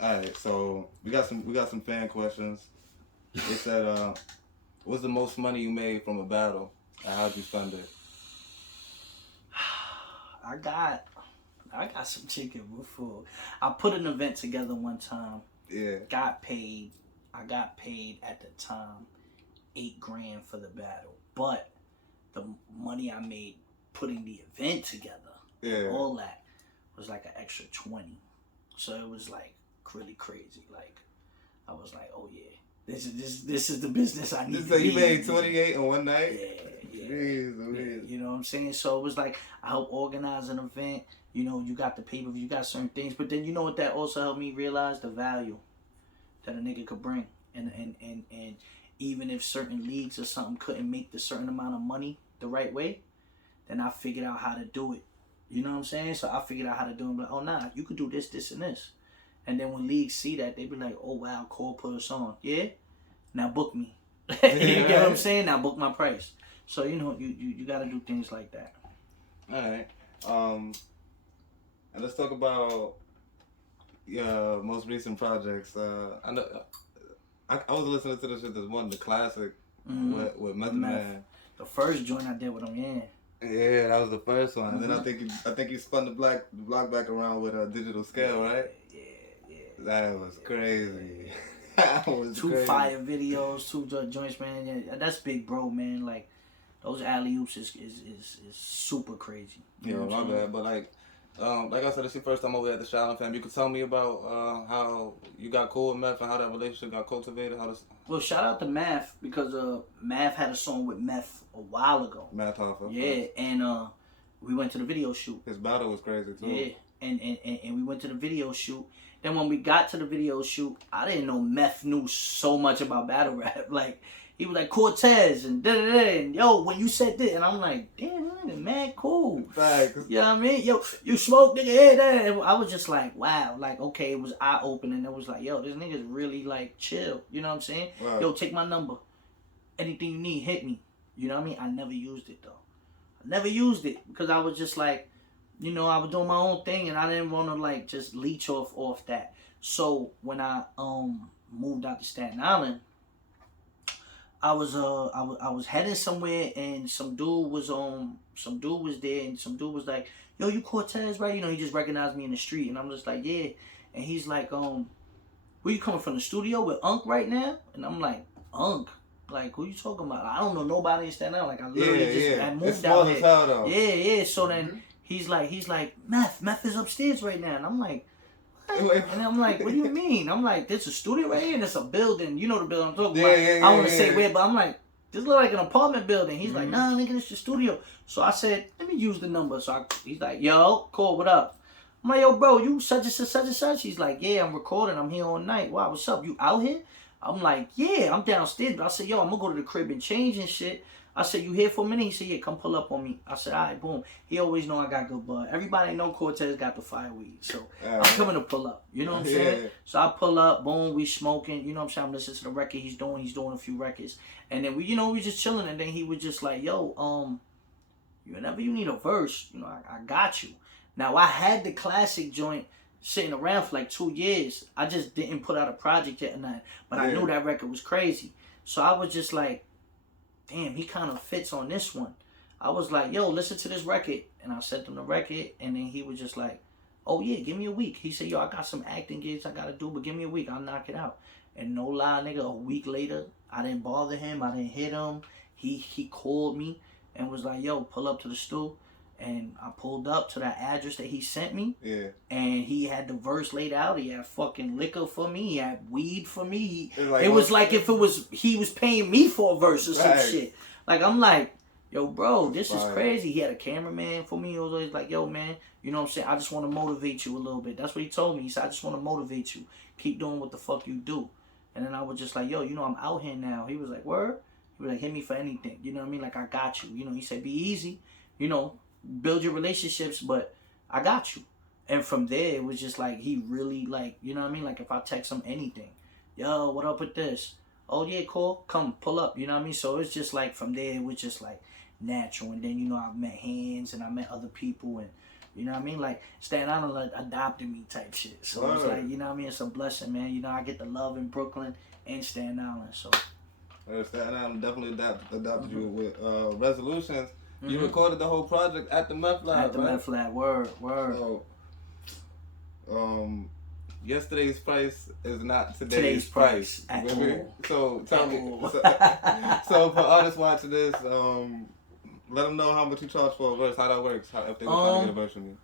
All right, so we got some fan questions. They said, what's the most money you made from a battle, and how'd you spend it? I got I got some chicken with food. I put an event together one time. Yeah, Got paid. I got paid at the time 8 grand for the battle, but the money I made putting the event together and yeah. all that was like an extra 20. So it was like really crazy. Like I was like, oh yeah, this is the business I need So to you be made in. 28 in one night? Yeah, yeah, Jeez, yeah. Louise. You know what I'm saying? So it was like I helped organize an event. You know, you got the pay per view, you got certain things, but then you know what that also helped me realize the value that a nigga could bring, and even if certain leagues or something couldn't make the certain amount of money the right way, then I figured out how to do it. You know what I'm saying? So I figured out how to do it. Like, oh nah, you could do this, this, and this. And then when leagues see that, they be like, oh wow, Cole put us on. Yeah, now book me. You get what I'm saying? Now book my price. So you know, you got to do things like that. All right. Um, and let's talk about your most recent projects. I know I was listening to this shit this one, the classic with With Method meth. Man. The first joint I did with him, yeah. Yeah, that was the first one. And then Mm-hmm. I think you spun the block back around with a digital scale, Yeah, right? yeah, yeah. That was crazy. Yeah. That was Two crazy. fire videos, two joints, man. Yeah, that's big, bro, man. Like those alley oops is super crazy. You Yeah, know what my I'm saying? bad. But like I said, it's your first time over at the Shaoliiin fam. You could tell me about how you got cool with Meth and how that relationship got cultivated. How this Well, shout out to Math because Math had a song with Meth a while ago. Math Hoffa. Yeah, and we went to the video shoot. His battle was crazy too. Yeah, and we went to the video shoot. Then when we got to the video shoot, I didn't know Meth knew so much about battle rap. Like he was like Cortez and da da da. And yo, when you said this, and I'm like, damn, that nigga mad cool. Facts. You know what I mean? Yo, you smoke, nigga, yeah, that. And I was just like, wow, like okay, it was eye opening. It was like, yo, this nigga's really like chill. You know what I'm saying? Right. Yo, take my number. Anything you need, hit me. You know what I mean? I never used it though. I never used it because I was just like, you know, I was doing my own thing and I didn't want to like just leech off that. So when I moved out to Staten Island, I was heading somewhere and some dude was there and some dude was like, yo, you Cortez, right? You know, he just recognized me in the street and I'm just like, yeah. And he's like, where you coming from, the studio with Unc right now? And I'm like, Unc? Like, who you talking about? I don't know nobody in Staten Island. Like, I literally I It's moved small out as here. hell though. Yeah. So then he's like, Meth is upstairs right now. And I'm like, what? And I'm like, what do you mean? I'm like, there's a studio right here and it's a building. You know the building I'm talking about. I don't want to say where, but I'm like, this look like an apartment building. He's like, nah, nigga, it's the studio. So I said, let me use the number. So he's like, yo, Cole, what up? I'm like, yo, bro, you such and such, such and such. He's like, yeah, I'm recording. I'm here all night. Wow, what's up? You out here? I'm like, yeah, I'm downstairs. But I said, yo, I'm going to go to the crib and change and shit. I said, you here for a minute? He said, yeah, come pull up on me. I said, all right, boom. He always know I got good bud. Everybody know Cortez got the fireweed. So I'm coming to pull up. You know what I'm saying? So I pull up, boom, we smoking. You know what I'm saying? I'm listening to the record he's doing. He's doing a few records. And then we just chilling. And then he was just like, yo, whenever you need a verse, you know, I got you. Now, I had the classic joint sitting around for like 2 years. I just didn't put out a project yet or nothing. But I knew that record was crazy. So I was just like, damn, he kind of fits on this one. I was like, yo, listen to this record. And I sent him the record. And then he was just like, oh, yeah, give me a week. He said, yo, I got some acting gigs I got to do, but give me a week. I'll knock it out. And no lie, nigga, a week later, I didn't bother him. I didn't hit him. He called me and was like, yo, pull up to the stool. And I pulled up to that address that he sent me. Yeah. And he had the verse laid out. He had fucking liquor for me. He had weed for me. Like, it was like if he was paying me for a verse or some shit. Like, I'm like, yo, bro, this is crazy. He had a cameraman for me. He was always like, yo, man, you know what I'm saying? I just want to motivate you a little bit. That's what he told me. He said, I just want to motivate you. Keep doing what the fuck you do. And then I was just like, yo, you know, I'm out here now. He was like, word? He was like, hit me for anything. You know what I mean? Like, I got you. You know, he said, be easy. You know, build your relationships, but I got you. And from there, it was just like, he really, like, you know what I mean? Like, if I text him anything, yo, what up with this? Oh, yeah, cool. Come, pull up. You know what I mean? So it's just like, from there, it was just like natural. And then, you know, I met Hands and I met other people. And, You know what I mean? Like, Staten Island like, adopted me type shit. So it's like, you know what I mean? It's a blessing, man. You know, I get the love in Brooklyn and Staten Island, so. Staten Island definitely adopted you with Resolutions. You recorded the whole project at the Meth Lab, At the Meth Lab, word. So, yesterday's price is not today's price. At all. So tell me. So for artists watching this, let them know how much you charge for a verse. How that works. If they were trying to get a verse from you.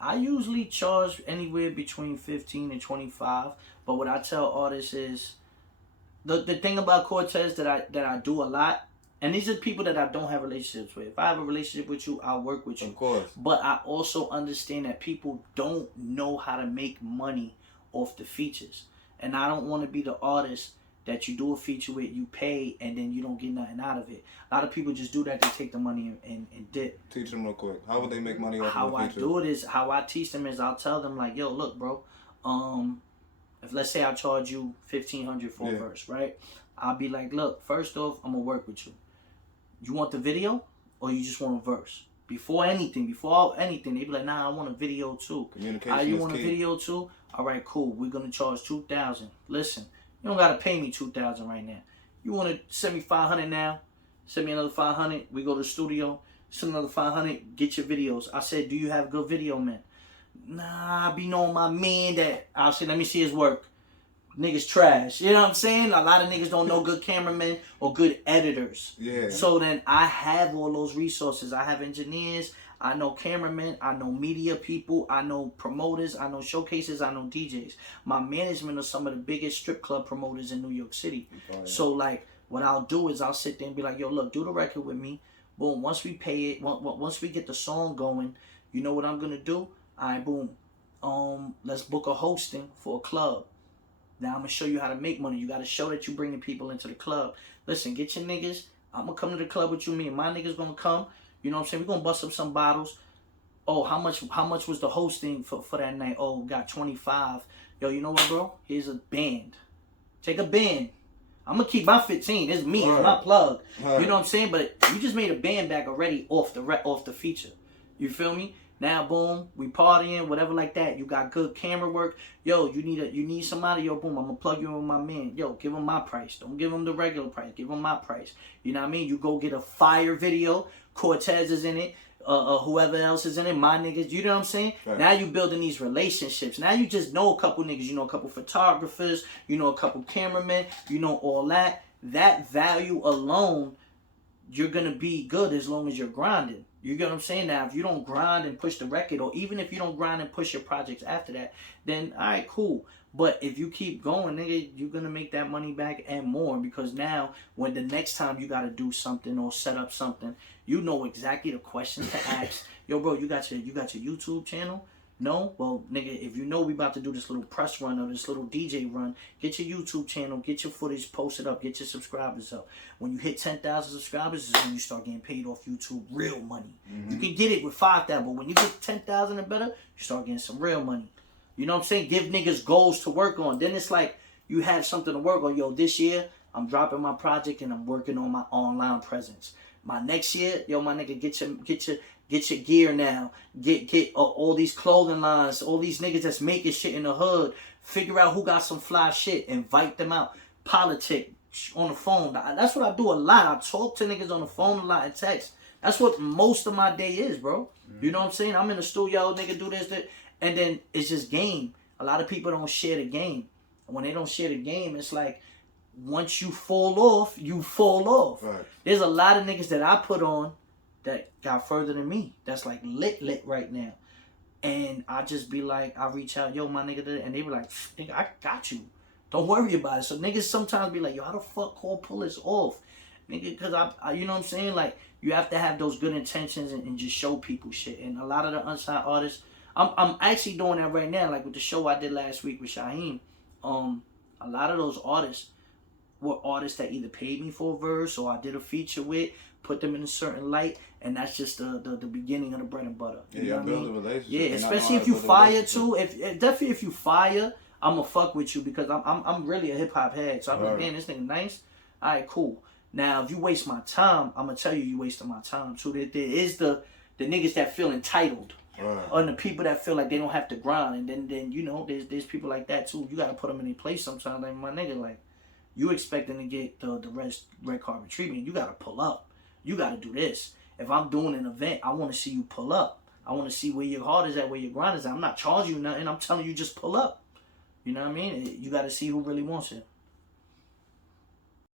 I usually charge anywhere between 15 and 25. But what I tell artists is the thing about Cortez that I do a lot. And these are people that I don't have relationships with. If I have a relationship with you, I'll work with you. Of course. But I also understand that people don't know how to make money off the features. And I don't want to be the artist that you do a feature with, you pay, and then you don't get nothing out of it. A lot of people just do that. They take the money and dip. Teach them real quick. How would they make money off of the feature? How I teach them is I'll tell them, like, yo, look, bro. If let's say I charge you $1,500 for a verse, right? I'll be like, look, first off, I'm going to work with you. You want the video or you just want a verse? Before anything, they be like, nah, I want a video too. Communication you is want key. A video too? All right, cool. We're going to charge $2,000. Listen, you don't got to pay me $2,000 right now. You want to send me $500 now? Send me another $500. We go to the studio. Send another $500. Get your videos. I said, do you have good video, man? Nah, I be knowing my man that. I'll say, let me see his work. Niggas trash. You know what I'm saying? A lot of niggas don't know good cameramen or good editors. Yeah. So then I have all those resources. I have engineers. I know cameramen. I know media people. I know promoters. I know showcases. I know DJs. My management are some of the biggest strip club promoters in New York City. Oh, yeah. So like what I'll do is I'll sit there and be like, yo, look, do the record with me. Boom. Once we pay it, once we get the song going, you know what I'm going to do? All right, boom. Let's book a hosting for a club. Now I'm going to show you how to make money. You got to show that you're bringing people into the club. Listen, get your niggas. I'm going to come to the club with you. Me and my niggas going to come. You know what I'm saying? We're going to bust up some bottles. Oh, how much was the hosting for that night? Oh, got 25. Yo, you know what, bro? Here's a band. Take a band. I'm going to keep my 15. It's me. It's my plug. You know what I'm saying? But you just made a band back already off the feature. You feel me? Now, boom, we partying, whatever like that. You got good camera work. Yo, you need somebody. Yo, boom, I'm going to plug you in with my man. Yo, give him my price. Don't give him the regular price. Give him my price. You know what I mean? You go get a fire video. Cortez is in it. Whoever else is in it. My niggas. You know what I'm saying? Right. Now you building these relationships. Now you just know a couple niggas. You know a couple photographers. You know a couple cameramen. You know all that. That value alone, you're going to be good as long as you're grinding. You get what I'm saying? Now, if you don't grind and push the record, or even if you don't grind and push your projects after that, then all right, cool. But if you keep going, nigga, you're going to make that money back and more, because now when the next time you got to do something or set up something, you know exactly the questions to ask. Yo, bro, you got your YouTube channel? No? Well, nigga, if you know we about to do this little press run or this little DJ run, get your YouTube channel, get your footage posted up, get your subscribers up. When you hit 10,000 subscribers is when you start getting paid off YouTube real money. Mm-hmm. You can get it with 5,000, but when you get 10,000 and better, you start getting some real money. You know what I'm saying? Give niggas goals to work on. Then it's like you have something to work on. Yo, this year, I'm dropping my project and I'm working on my online presence. My next year, yo, my nigga, get your gear now. Get all these clothing lines, all these niggas that's making shit in the hood. Figure out who got some fly shit. Invite them out. Politic on the phone. That's what I do a lot. I talk to niggas on the phone a lot and text. That's what most of my day is, bro. Mm-hmm. You know what I'm saying? I'm in the studio, nigga, do this, that. And then it's just game. A lot of people don't share the game. And when they don't share the game, it's like, once you fall off, you fall off. Right. There's a lot of niggas that I put on that got further than me. That's like lit right now. And I just be like, I reach out, yo, my nigga, and they be like, nigga, I got you. Don't worry about it. So niggas sometimes be like, yo, how the fuck Cole pull this off? Nigga, because I you know what I'm saying? Like, you have to have those good intentions and just show people shit. And a lot of the unsigned artists, I'm actually doing that right now. Like with the show I did last week with Shaoliiin, a lot of those artists were artists that either paid me for a verse or I did a feature with, put them in a certain light, and that's just the beginning of the bread and butter. You know build a relationship. Yeah, especially if you fire too. Definitely if you fire, I'ma fuck with you because I'm really a hip hop head. So I'm like, man, this nigga nice. All right, cool. Now if you waste my time, I'ma tell you wasting my time too. There is the niggas that feel entitled. Or the people that feel like they don't have to grind, and then you know, there's people like that too. You gotta put them in their place sometimes. Like my nigga, like you expecting to get the red carpet treatment, you gotta pull up. You gotta do this. If I'm doing an event, I want to see you pull up. I want to see where your heart is at, where your grind is at. I'm not charging you nothing. I'm telling you, just pull up. You know what I mean? You got to see who really wants it.